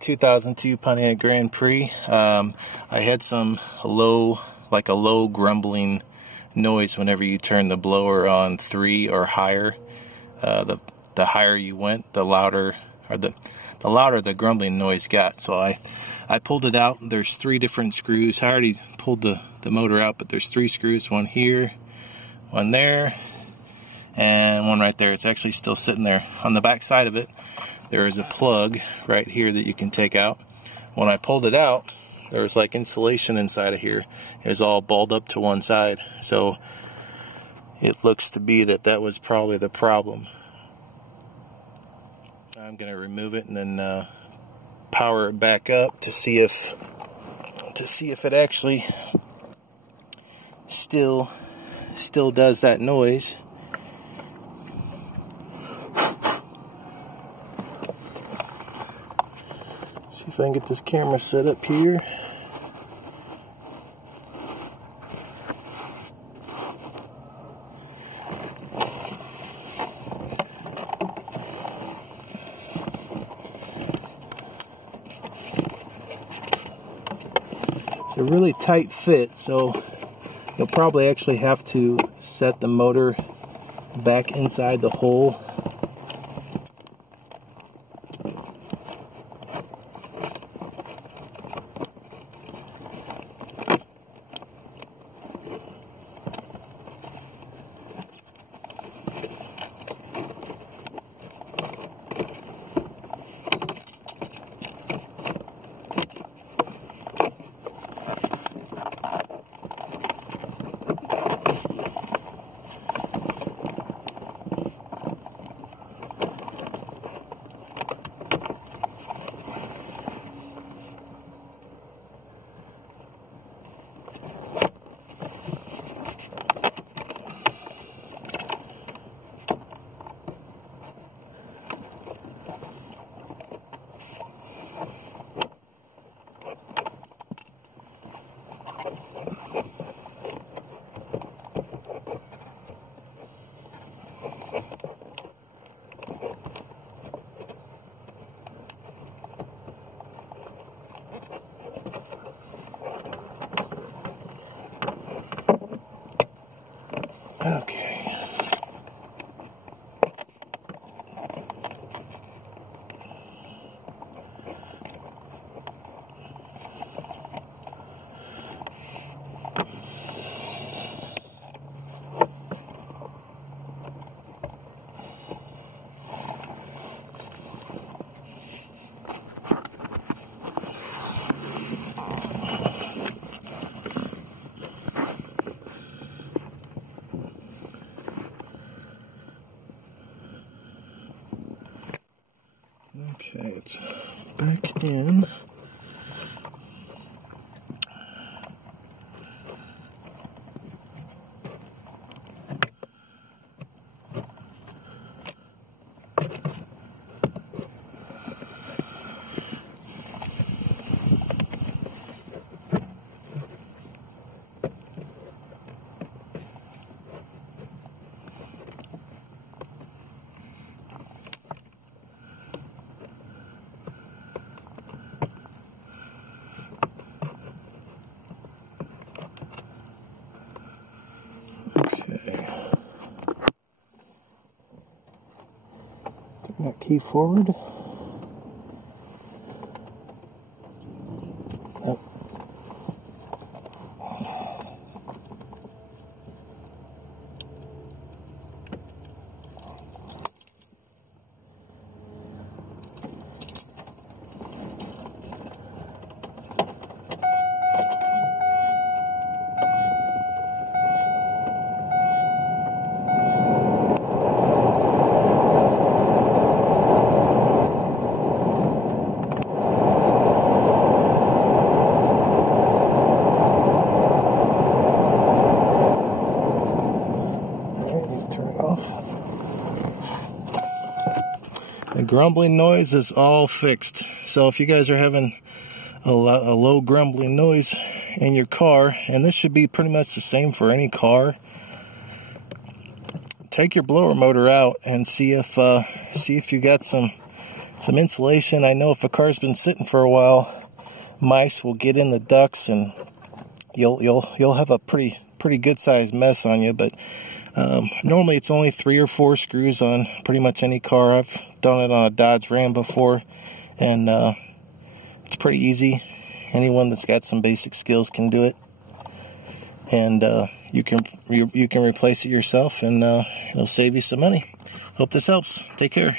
2002 Pontiac Grand Prix. I had a low grumbling noise whenever you turn the blower on 3 or higher. The higher you went, the louder the grumbling noise got. So I pulled it out. There's 3 different screws. I already pulled the motor out, but there's 3 screws. One here, one there, and one right there. It's actually still sitting there. On the back side of it, there is a plug right here that you can take out. When I pulled it out, there was like insulation inside of here. It was all balled up to one side. So it looks to be that was probably the problem. I'm going to remove it and then power it back up to see if it actually still does that noise. See if I can get this camera set up here. It's a really tight fit, so you'll probably actually have to set the motor back inside the hole. Okay. Okay, it's back in. Turn that key forward. Oh. The grumbling noise is all fixed. So if you guys are having a low grumbling noise in your car, and this should be pretty much the same for any car, take your blower motor out and see if you got some some insulation. I know if a car's been sitting for a while, mice will get in the ducts and you'll have a pretty good sized mess on you. But normally it's only 3 or 4 screws on pretty much any car. I've done it on a Dodge Ram before, and it's pretty easy. Anyone that's got some basic skills can do it, and you can replace it yourself, and it'll save you some money. Hope this helps. Take care.